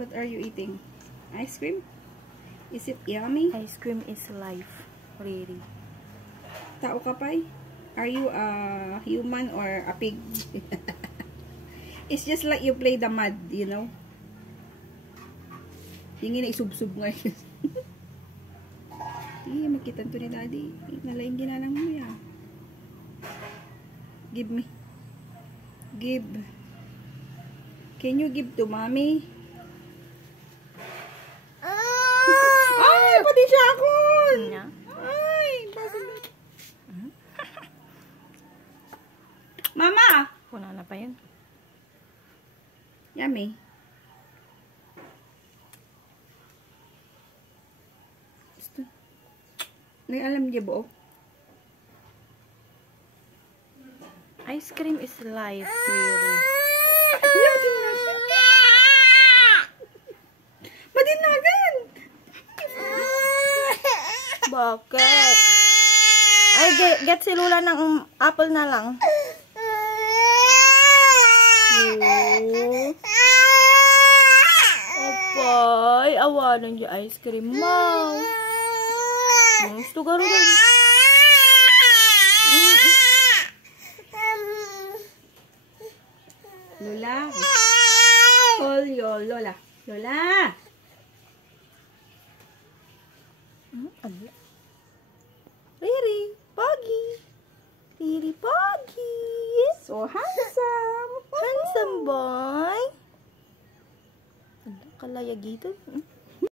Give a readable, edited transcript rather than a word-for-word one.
What are you eating? Ice cream? Is it yummy? Ice cream is life. Really. Tao ka pay? Are you a human or a pig? It's just like you play the mud, you know? Yung isubsub ngayon. Hindi, makita to ni daddy. Nalaing ginanang mo yan. Give me. Give. Can you give to mommy? Ay, pati siya ako! Ay, Mama! Wala na pa yun. Yummy. Alam niya ba? Ice cream is life, really. Madinagan! Bakit? Ay, get si Lula ng apple na lang. Opay, awanan yung ice cream mo. Gusto ka rin. Lola. Call your Lola. Lola. Riri, Poggy. Riri, Poggy. So handsome. Handsome boy. Ano, kalayag ito.